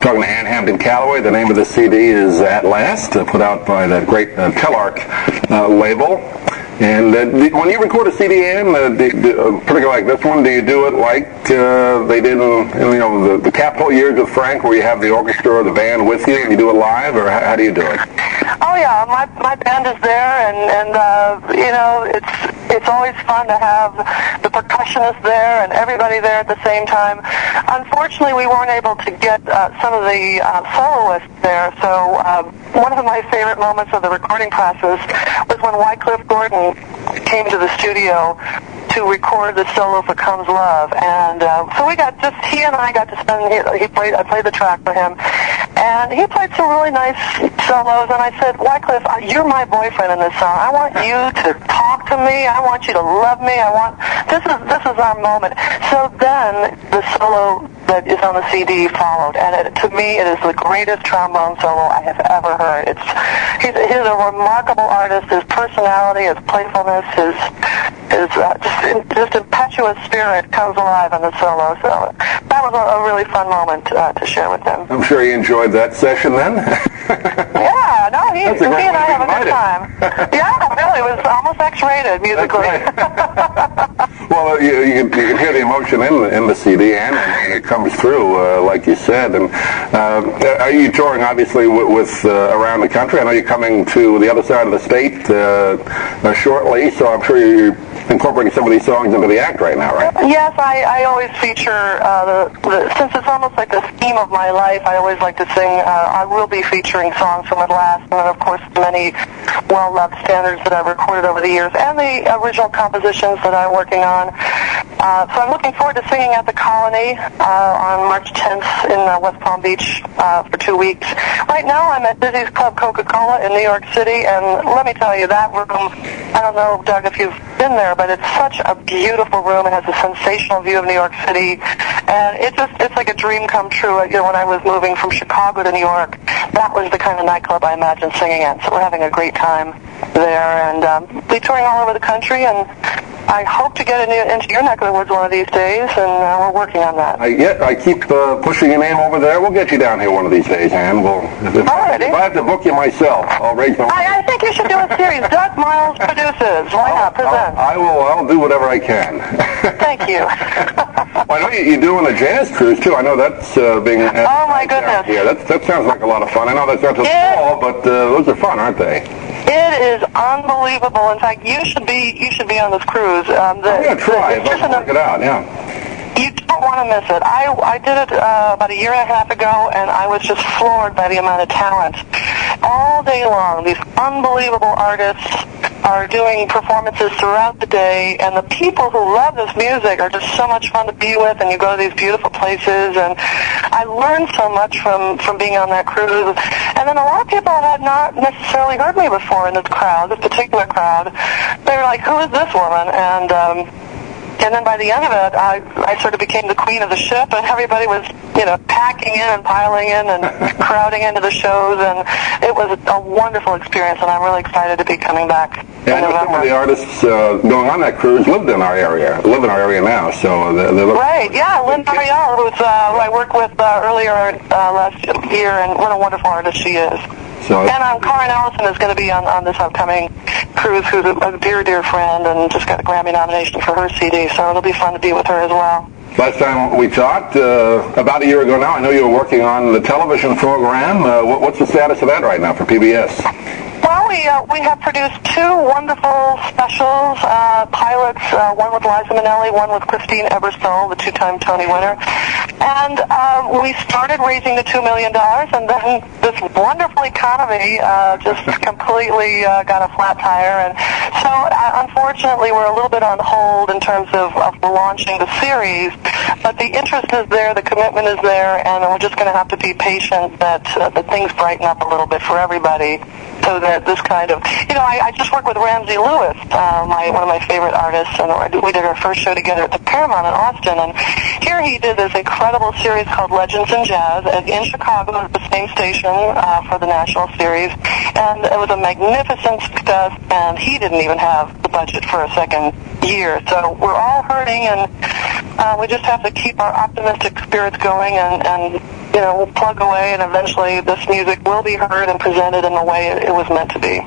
Talking to Ann Hampton Callaway. The name of the CD is At Last, put out by that great Telarc label. And when you record a CD, Ann, particularly like this one, do you do it like they did in the Capitol years with Frank, where you have the orchestra or the band with you and you do it live, or how do you do it? Oh yeah, my band is there, and it's always fun to have the percussionists there and everybody there at the same time. Unfortunately, we weren't able to get some of the soloists there, so one of my favorite moments of the recording process was when Wycliffe Gordon came to the studio to record the solo for Comes Love, and so he and I got to spend. I played the track for him, and he played some really nice solos. And I said, Wycliffe, you're my boyfriend in this song. I want you to talk to me. I want you to love me. This is our moment. So then the solo that is on the CD followed, and to me it is the greatest trombone solo I have ever heard. He's a remarkable artist. His personality, his playfulness, his just impetuous spirit comes alive in the solo. So that was a really fun moment to share with him. I'm sure he enjoyed that session then. Yeah, no, he and I have a good time. Yeah, really, it was almost X-rated musically. Well, you can hear the emotion in the CD, and it comes through, like you said. And are you touring, obviously, with around the country? I know you're coming to the other side of the state shortly, so I'm sure you're incorporating some of these songs into the act right now, right? Yes, I always feature, since it's almost like the theme of my life, I always like to sing. I will be featuring songs from At Last, and then, of course, many well-loved standards that I've recorded over the years, and the original compositions that I'm working on. So I'm looking forward to singing at the Colony on March 10th in West Palm Beach for 2 weeks. Right now I'm at Dizzy's Club Coca-Cola in New York City, and let me tell you, that room, I don't know, Doug, if you've been there, but it's such a beautiful room. It has a sensational view of New York City, and it's like a dream come true. When I was moving from Chicago to New York, that was the kind of nightclub I imagined singing at. So we're having a great time there, and we're touring all over the country, and I hope to get into your neck of the woods one of these days, and we're working on that. I keep pushing your name over there. We'll get you down here one of these days, Ann. If I have to book you myself, I'll raise my... I think you should do a series. Doug Miles produces. Why not? Present. I'll do whatever I can. Thank you. Well, I know you're doing a jazz cruise, too. I know that's being... oh, my goodness. Yeah, that sounds like a lot of fun. I know that's not till fall, but those are fun, aren't they? It is unbelievable. In fact, you should be on this cruise. I'm going to try. Let's work it out, yeah. You don't want to miss it. I did it about a year and a half ago, and I was just floored by the amount of talent. All day long, these unbelievable artists are doing performances throughout the day, and the people who love this music are just so much fun to be with, and you go to these beautiful places, and I learned so much from being on that cruise. And then a lot of people had not necessarily heard me before in this crowd, this particular crowd. They were like, who is this woman? And then by the end of it, I sort of became the queen of the ship, and everybody was, packing in and piling in and crowding into the shows, and it was a wonderful experience, and I'm really excited to be coming back. Yeah, I know some of the artists going on that cruise live in our area now, so they're right, yeah, Lynn Marielle, who I worked with earlier last year, and what a wonderful artist she is. And Karen Allison is going to be on this upcoming cruise, who's a dear, dear friend, and just got a Grammy nomination for her CD, so it'll be fun to be with her as well. Last time we talked, about a year ago now, I know you were working on the television program. What's the status of that right now for PBS? Well, we have produced two wonderful specials, pilots, one with Liza Minnelli, one with Christine Ebersole, the two-time Tony winner. And we started raising the $2 million, and then this wonderful economy just completely got a flat tire. And so, unfortunately, we're a little bit on hold in terms of launching the series. But the interest is there, the commitment is there, and we're just going to have to be patient that things brighten up a little bit for everybody. So that this kind of, I just worked with Ramsey Lewis, one of my favorite artists, and we did our first show together at the Paramount in Austin, and here he did this incredible series called Legends in Jazz in Chicago at the same station for the national series, and it was a magnificent success, and he didn't even have the budget for a second year, so we're all hurting, and we just have to keep our optimistic spirits going and we'll plug away, and eventually this music will be heard and presented in the way it was meant to be.